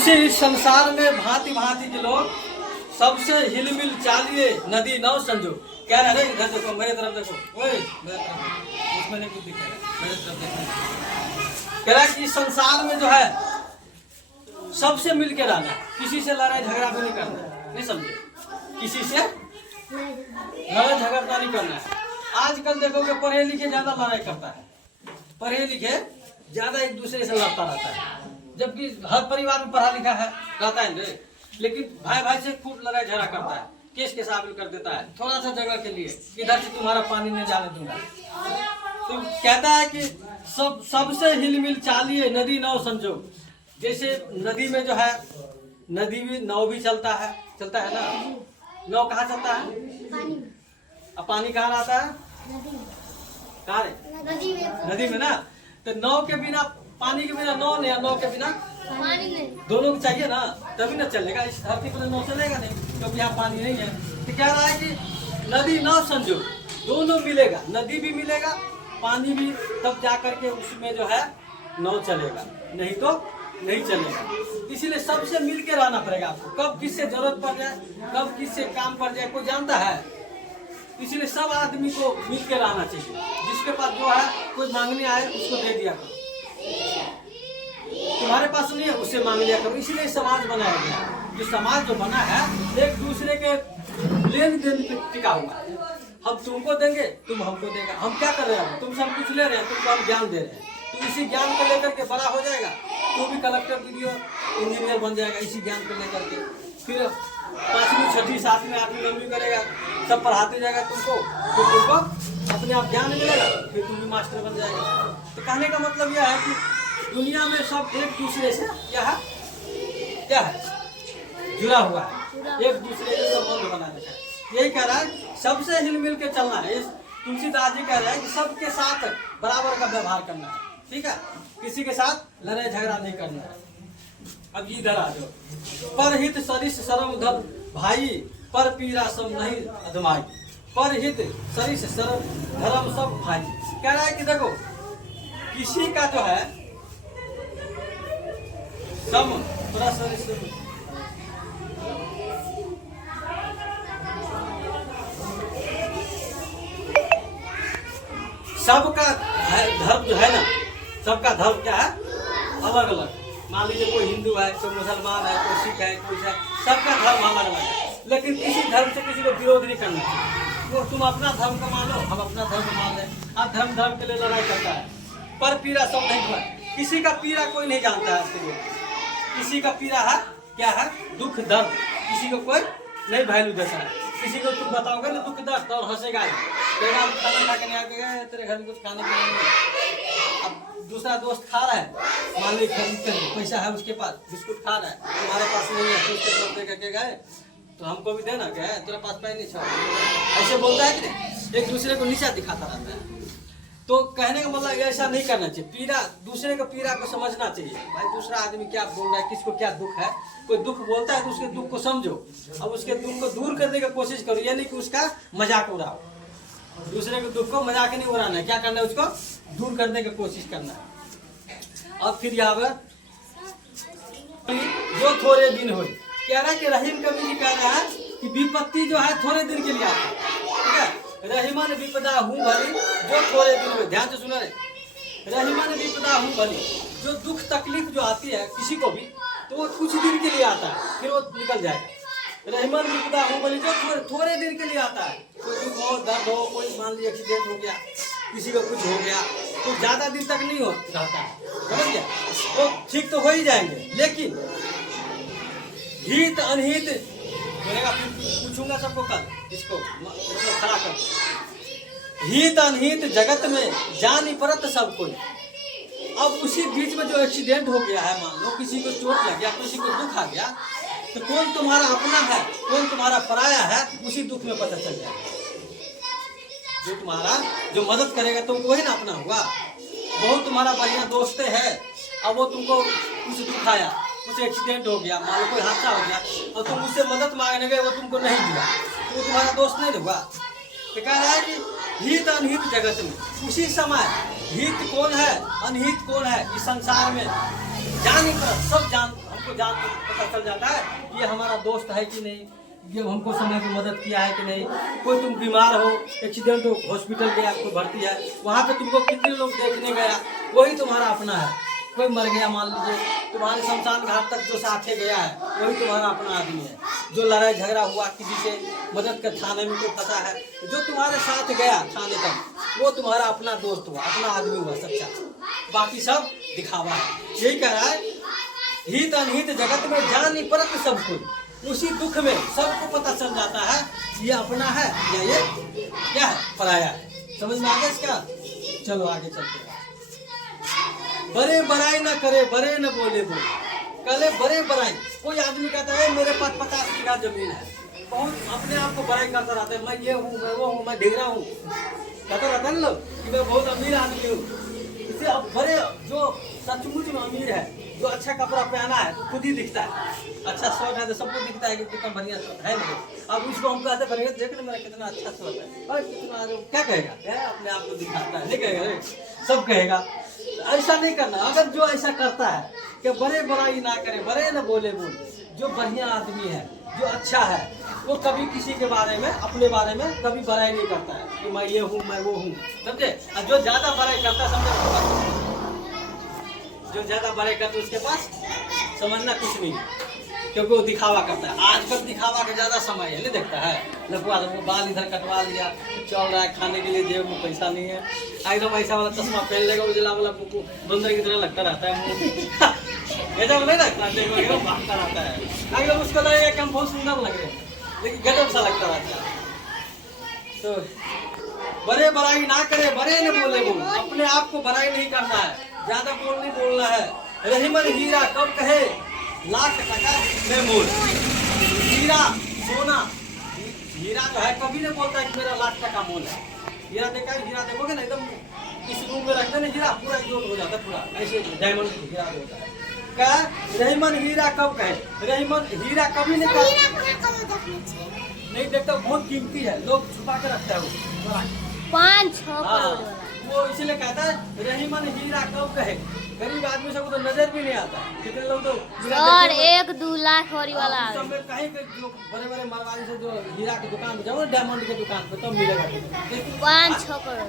इस संसार में भांति भांति के लोग सबसे हिलमिल चालिए नदी नौ संजो। कह रहे इधर देखो, मेरे तरफ देखो, ओए मेरे तरफ, उसमें नहीं कुछ दिख रहा है, मेरे तरफ देखो। कह रहा है कि इस संसार में जो है सबसे मिल के रहना है, किसी से लड़ाई झगड़ा भी नहीं करना है, नहीं समझे, किसी से लड़ाई झगड़ा नहीं करना है। आजकल देखोगे पढ़े लिखे ज्यादा लड़ाई करता है, पढ़े लिखे ज्यादा एक दूसरे से लड़ता रहता है, जबकि हर परिवार में पढ़ा लिखा है रहता है, लेकिन भाई भाई से खूब लड़ाई झगड़ा करता है, केस के शामिल कर देता है थोड़ा सा जगह के लिए, इधर से तुम्हारा पानी नहीं जाने दूंगा। तो कहता है कि सबसे हिलमिल चालिए नदी नौ संजोग। जैसे नदी में जो है, नदी में नाव भी चलता है ना, नाव कहाँ चलता है, अब पानी कहाँ आता है, कहाँ है, नदी में ना। तो नाव के बिना, पानी के बिना नाव नहीं, नाव के बिना पानी नहीं, दोनों को चाहिए ना, तभी ना चलेगा। इस धरती पर नाव चलेगा नहीं, क्योंकि यहाँ पानी नहीं है। तो कह रहा है कि नदी नाव संजोग, दोनों मिलेगा, नदी भी मिलेगा, पानी भी, तब जा करके उसमें जो है नाव चलेगा, नहीं तो नहीं चलेगा। इसीलिए सबसे मिल के रहना पड़ेगा आपको, कब किससे जरूरत पड़ जाए, कब किससे काम पड़ जाए, कोई जानता है। इसीलिए सब आदमी को मिल के रहना चाहिए, जिसके पास जो है कोई मांगने आए उसको दे दिया करो, तुम्हारे पास नहीं है उससे मांग लिया करो। इसीलिए समाज बनाया गया, जो समाज जो बना है एक दूसरे के लेन देन पे टिका हुआ है। हम तुमको देंगे, तुम हमको देगा। हम क्या कर रहे हैं, तुमसे हम कुछ ले रहे हैं, तुमको हम ज्ञान दे रहे हैं, तो इसी ज्ञान को लेकर के बड़ा हो जाएगा, तू भी कलेक्टर वीडियो इंजीनियर बन जाएगा इसी ज्ञान को लेकर के। फिर 5वीं 6वीं 7वीं 8वीं 9वीं करेगा, सब पढ़ाते जाएगा तुमको, तो तुमको अपने आप ज्ञान मिलेगा, फिर तुम भी मास्टर बन जाएगा। तो कहने का मतलब यह है कि दुनिया में सब एक दूसरे से क्या है जुड़ा हुआ है, एक दूसरे से संबंध बना रखा है। यही कह रहा है सबसे हिलमिल के चलना है। इस तुलसीदास जी कह रहे हैं कि सबके साथ बराबर का व्यवहार करना है, ठीक है, किसी के साथ लड़ाई झगड़ा नहीं करना है। अब इधर आ जाओ, परहित सरिस सरम धर भाई, पर पीरा सब नहीं अधमाई, परहित सरिस सरम धर्म सब भाई। कह रहा है कि देखो किसी का जो है सम थोड़ा सरिस सबका धर्म जो है ना, सबका धर्म क्या है, अलग अलग। मान लीजिए कोई हिंदू है, कोई मुसलमान है, कोई सिख है, कोई है, सबका धर्म अलग अलग है, लेकिन किसी धर्म से किसी को विरोध नहीं करना चाहिए। वो तुम अपना धर्म का मानो, हम अपना धर्म मान लें। आप धर्म के लिए लड़ाई करता है, पर पीड़ा सब नहीं हुआ, किसी का पीड़ा कोई नहीं जानता है। इसके लिए किसी का पीड़ा है क्या है, दुख दर्द, किसी को कोई नहीं वैल्यू देता है। किसी को तुम बताओगे ना दुख दर्द और हंसेगा, खाना खा के नहीं आके तेरे घर में कुछ खाने के लिए, अब दूसरा दोस्त खा रहा है, मान ली पैसा है उसके पास, बिस्कुट खा रहा है, तुम्हारे पास नहीं है, तो उसके तरफ दे करके गए तो हमको भी देना क्या है, तेरे पास पैसा नहीं छा, ऐसे बोलता है कि नहीं, एक दूसरे को नीचा दिखाता रहता है। तो कहने का मतलब ऐसा नहीं करना चाहिए। पीड़ा, दूसरे को पीड़ा को समझना चाहिए। भाई दूसरा आदमी क्या बोल रहा है, किसको क्या दुख है, कोई दुख बोलता है तो उसके दुख को समझो, अब उसके दुख को दूर करने की कोशिश करो, यानी कि उसका मजाक उड़ाओ। दूसरे के दुख को मजाक नहीं उड़ाना है, क्या करना है, उसको दूर करने की कोशिश करना है। अब फिर यहाँ पर जो थोड़े दिन हो, कह रहा है कि रहीम कवि जी कह रहा है कि विपत्ति जो है थोड़े दिन के लिए आती है, ठीक है। रहीमन विपदा हूँ भली जो थोड़े दिन में, ध्यान से सुना रहे, रहीमन विपदा हूँ भली, जो दुख तकलीफ जो आती है किसी को भी, तो वो कुछ दिन के लिए आता है, फिर वो निकल जाएगा। रहीमन विपदा हूँ भली जो थोड़े दिन के लिए आता है, कोई दुख हो, दर्द हो, कोई मान लीजिए एक्सीडेंट हो गया, किसी को कुछ हो गया, तो ज्यादा दिन तक नहीं हो रहता है, समझ गया, वो ठीक तो हो ही जाएंगे। लेकिन हित अनहित बोलेगा, पूछूंगा सबको कल, इसको मतलब खड़ा कर, हित अनहित जगत में जानी परत सब कोई। अब उसी बीच में जो एक्सीडेंट हो गया है, मान लो किसी को चोट लग गया, किसी को दुख आ गया, तो कौन तुम्हारा अपना है, कौन तुम्हारा पराया है, उसी दुख में पता चल जाएगा। जो तुम्हारा जो मदद करेगा तो वही ना अपना हुआ। बहुत तुम्हारा बढ़िया दोस्त है, अब वो तुमको कुछ दुख आया, कुछ एक्सीडेंट हो गया, मान लो कोई हादसा हो गया, और तुम उससे मदद मांगने गए, वो तुमको नहीं दिया, तो वो तुम्हारा दोस्त नहीं होगा। तो कह रहा है कि हित अनहित जगत में, उसी समय हित कौन है, अनहित कौन है, इस संसार में जानी पर सब जान हमको जान पता चल जाता है कि ये हमारा दोस्त है कि नहीं, ये हमको समय पे मदद किया है कि नहीं। कोई तुम बीमार हो, एक्सीडेंट हो, हॉस्पिटल गया, आपको भर्ती है, वहाँ पे तुमको कितने लोग देखने गया, वही तुम्हारा अपना है। कोई मर गया, मान लीजिए तुम्हारे शमशान घाट तक जो साथे गया है, वही तुम्हारा अपना आदमी है। जो लड़ाई झगड़ा हुआ किसी से, मदद कर थाने में कोई फंसा है, जो तुम्हारे साथ गया थाने तक, वो तुम्हारा अपना दोस्त हुआ, अपना आदमी हुआ सच्चा। बाकी सब दिखावा है। यही कह रहा है, हित अनहित जगत में जानी परत सब कोई। उसी दुख में सबको पता चल जाता है ये अपना है या ये क्या है, पराया है। समझ में आ गया इसका? चलो आगे चलते हैं। बड़े बड़ाई न करे, बड़े न बोले बोल। कले बड़े बड़ाई, कोई आदमी कहता है मेरे पास 50 बीघा जमीन है, बहुत अपने आप को बड़ाई करता रहता है, मैं ये हूँ, मैं वो हूँ, मैं ढेरा हूँ, कहता रहता है ना लोग कि मैं बहुत अमीर आदमी हूँ। इससे अब बड़े जो सचमुच में अमीर है, जो अच्छा कपड़ा पहना है तो खुद ही दिखता है, अच्छा शर्ट है तो सबको दिखता है कि कितना बढ़िया शर्ट है नहीं। अब उसको हम कहते बढ़िया, देख ना मेरा कितना अच्छा शर्ट है, और कितना क्या कहेगा, क्या अपने आप को दिखाता है, नहीं कहेगा, सब कहेगा। ऐसा नहीं करना। अगर जो ऐसा करता है कि बड़े बड़ाई ना करे, बड़े न बोले बोल, जो बढ़िया आदमी है, जो अच्छा है, वो कभी किसी के बारे में, अपने बारे में कभी बड़ाई नहीं करता है कि मैं ये हूँ, मैं वो हूँ, समझे। और जो ज्यादा बड़ाई करता है, समझे, जो ज्यादा बड़ाई करता है उसके पास समझना कुछ नहीं, क्योंकि वो दिखावा करता है। आजकल दिखावा का ज्यादा समय है, नहीं देखता है, लफुआ वो बाल इधर कटवा लिया, चल रहा है, खाने के लिए जेब में पैसा नहीं है, एकदम ऐसा वाला चश्मा पहन लेगा, उजला वाला बंदर की तरह लगता रहता है, गजब नहीं लगता, एकदम भागता रहता है, एकदम उसको लगेगा कि हम बहुत सुंदर लग रहे हैं, लेकिन गजब सा लगता रहता है। तो बड़े बड़ाई ना करे, बड़े न बोले बोल, अपने आप को बड़ाई नहीं करना है, ज्यादा बोल नहीं बोलना है। रहीमन हीरा कब कहे लाख टका में मोल। हीरा सोना, हीरा जो है कभी नहीं बोलता कि मेरा लाख टका मोल है। हीरा देखा, हीरा देखोगे ना एकदम इस रूम में रखते ना, हीरा पूरा जोड़ हो जाता है, पूरा ऐसे डायमंड हीरा होता है। क्या रहीमन हीरा कब कहे, रहीमन हीरा कभी नहीं नहीं देखता, बहुत कीमती है, लोग छुपा के रखता है वो 5-6 करोड़, वो इसलिए कहता है रहीमन हीरा कब कहे। गरीब आदमी सबको तो नजर भी नहीं आता, कितने लोग तो सर 1-2 लाख वाला कहीं के जो बड़े बड़े मारवाड़ी से जो हीरा की दुकान पे जाओ, डायमंड की दुकान पे तो मिलेगा 5-6 करोड़।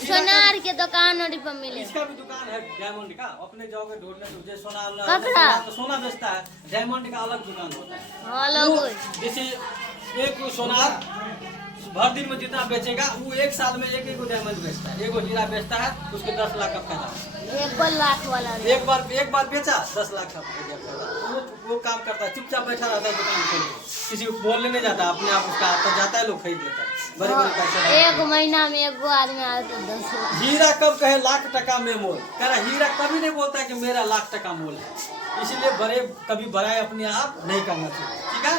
सोनार के दुकान और पर मिले। इसका भी दुकान है डायमंड का, अपने जाओगे ढूंढने तो जो सोना तो सोना बेचता है, डायमंड का अलग दुकान होता है। जैसे एक सोनार भर दिन में जितना बेचेगा, वो एक साल में एक डायमंड बेचता है, एक हीरा बेचता है, उसके 10 लाख का फायदा। 1 लाख वाला एक बार बेचा 10 लाख का फायदा। वो काम करता है, चुपचाप बैठा रहता है दुकान खोल के, किसी को बोलने नहीं जाता, अपने आप उसका आता जाता है, लोग खरीद लेता है, बड़े बड़े पैसे। 1 महीना में 1 आदमी आया तो 10 लाख। हीरा कब कहे लाख टका में मोल, कह रहा हीरा कभी नहीं बोलता कि मेरा लाख टका मोल है, इसीलिए बड़े कभी बड़ाई अपने आप नहीं करना चाहिए, ठीक है।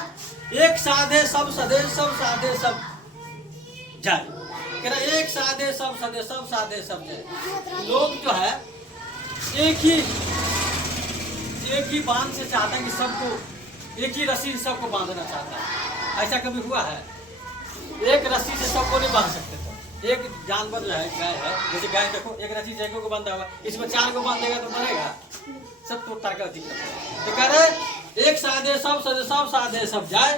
एक साधे सब सदे, सब साधे सब जाए, कह रहा एक साधे सब सदे, सब साधे सब जाए। लोग जो है एक ही बांध से चाहता है कि सबको, एक ही रस्सी से सबको बांधना चाहता है। ऐसा कभी हुआ है? एक रस्सी से सबको नहीं बांध सकते। तो एक जानवर जो है, गाय है, जैसे गाय देखो, एक रस्सी से एक को बांधा हुआ, इसमें 4 को बांधेगा तो बनेगा, सब तो तार का दिक्कत। तो कह रहे एक साधे सब सदे, सब साधे सब जाए,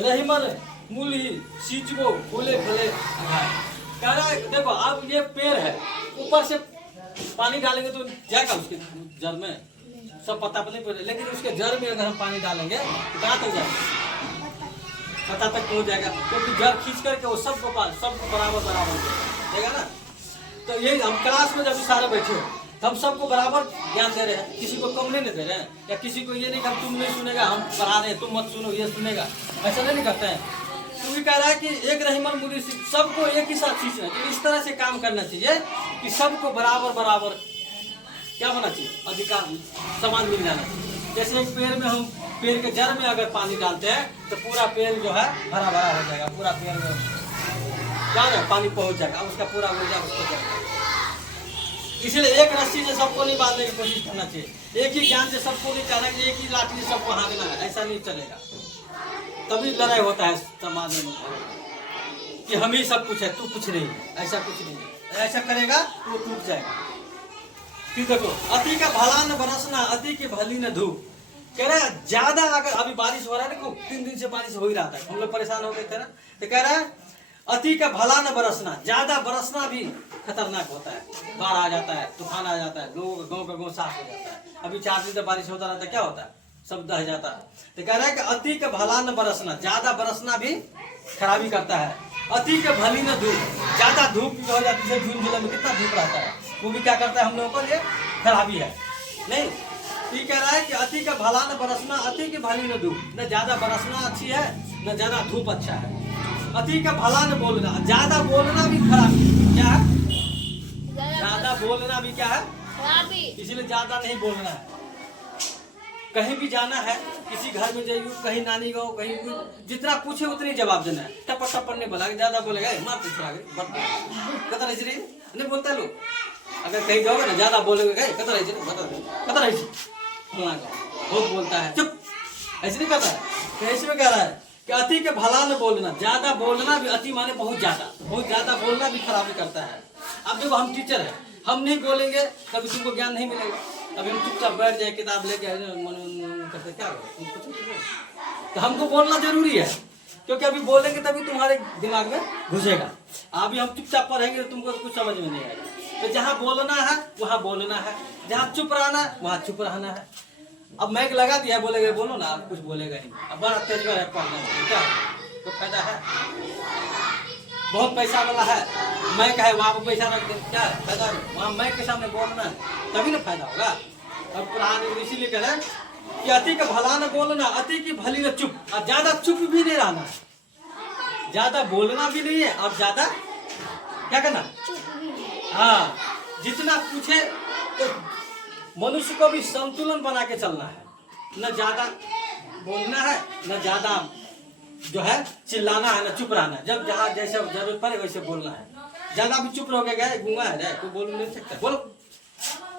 रहीमन मूल ही सींचबो फूले फूले। कह रहा है देखो, अब ये पेड़ है, ऊपर से पानी डालेंगे तो जाएगा उसके जड़ में, सब पत्ता पर नहीं पड़े, लेकिन उसके जड़ में अगर हम पानी डालेंगे तो कहाँ तक जाएगा, पत्ता तक पहुँच जाएगा, क्योंकि जड़ खींच करके वो सबको बराबर देगा ना। तो ये हम क्लास में जब सारे बैठे हो, हम सबको बराबर ज्ञान दे रहे हैं, किसी को कम नहीं दे रहे हैं, या किसी को ये नहीं कि तुम नहीं सुनेगा, हम पढ़ा रहे हैं, तुम मत सुनो, ये सुनेगा, ऐसा नहीं करते हैं। क्योंकि कह रहा है कि एक रहीमन मुरी सबको एक ही साथ सींचना चाहिए, इस तरह से काम करना चाहिए कि सबको बराबर बराबर क्या होना चाहिए, अधिकार समान मिल जाना चाहिए। जैसे एक पेड़ में हम पेड़ के जड़ में अगर पानी डालते हैं तो पूरा पेड़ जो है हरा भरा हो जाएगा, पूरा पेड़ में क्या है पानी पहुंच जाएगा, उसका पूरा ऊर्जा उसको जाएगा। इसलिए एक रस्सी से सबको नहीं बांधने की कोशिश करना चाहिए, एक ही ज्ञान से सबको नहीं कहना कि एक ही लाठी से सबको हाँकना है, ऐसा नहीं चलेगा। तभी लड़ाई होता है समाज में कि हम ही सब कुछ है, तू कुछ नहीं है, ऐसा कुछ नहीं है, ऐसा करेगा तो वो टूट जाएगा। फिर देखो, अति का भला न बरसना, अति की भली न धूप। कह रहा है ज्यादा, अगर अभी बारिश हो रहा है ना, 3 दिन से बारिश हो ही रहा था, हम लोग परेशान हो गए थे ना, तो कह रहा है अति का भला न बरसना, ज्यादा बरसना भी खतरनाक होता है। बाढ़ आ जाता है, तूफान आ जाता है, लोगों गाँव का गाँव साफ हो जाता है। अभी 4 दिन से बारिश होता रहता है, क्या होता है, सब दह जाता है। तो कह रहा है कि अति का भला न बरसना, ज्यादा बरसना भी खराबी करता है। अति का भली न धूप, ज्यादा धूप भी हो जाती है, जून जुलाई में कितना धूप रहता है, वो भी क्या करता है हम लोगों को, ये खराबी है। नहीं, ये कह रहा है कि अति का भला न बरसना, अति की भली न धूप, न ज्यादा बरसना अच्छी है, न ज्यादा धूप अच्छा है। अति का भला न बोलना, ज्यादा बोलना भी खराबी, क्या है, ज्यादा बोलना भी क्या है, खराबी। इसलिए ज्यादा नहीं बोलना है। कहीं भी जाना है, किसी घर में जाइए, कहीं नानी गाँव, कहीं जितना पूछे उतनी जवाब देना है। टप्पा टप्पा नहीं बोला, ज्यादा बोलेगा मार कतर नहीं बोलता लोग। अगर कहीं जाओगे ना, ज्यादा बोलेगा कतर बहुत बोलता है, चुप, ऐसे नहीं कहता है। तो इसमें कह रहा है कि अति के भला न बोलना, ज्यादा बोलना भी, अति माने बहुत ज्यादा बोलना भी खराबी करता है। अब देखो हम टीचर है, हम नहीं बोलेंगे तभी तुमको ज्ञान नहीं मिलेगा। अभी हम चुपचाप बैठ जाए, किताब लेके करते क्या तो हमको बोलना जरूरी है, क्योंकि अभी बोलेंगे तभी तुम्हारे दिमाग में घुसेगा। अभी हम चुपचाप पढ़ेंगे तो तुमको कुछ समझ में नहीं आएगा। तो जहाँ बोलना है वहाँ बोलना है, जहाँ चुप रहना है वहाँ चुप रहना है। अब मैक लगा दिया, बोलेगा बोलो ना, आप कुछ बोलेगा नहीं। अब बड़ा तेजगर है पढ़ने में, क्या तो फायदा है, बहुत पैसा वाला है, मैक है वहाँ पर पैसा रख दे, क्या फायदा है, वहाँ मैक के सामने बोलना है तभी ना फायदा होगा। अब कुरान इसीलिए कह रहे हैं कि अति का भला न बोलना, अति की भली न चुप, और ज्यादा चुप भी नहीं रहना है, ज्यादा बोलना भी नहीं है, और ज्यादा क्या करना, हाँ, जितना पूछे तो मनुष्य को भी संतुलन बना के चलना है, न ज्यादा बोलना है, न ज्यादा जो है चिल्लाना है, न चुप रहना है। जब जहाँ जैसे जरूरत पड़े वैसे बोलना है। ज्यादा भी चुप रहोगे, गए गुंगा है कोई बोल नहीं सकता, बोलो,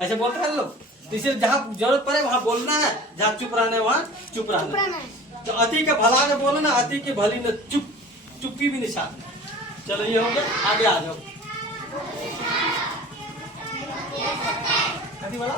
ऐसे बोलते हैं लोग। तो इसलिए जहाँ जरूरत पड़े वहाँ बोलना है, जहाँ चुप रहना है वहाँ चुप रहना है। तो अति के भला न बोलना, अति की भली न चुप, चुप्पी भी निशान। चलो ये हो गया, आगे आ जाओ। कथी वाला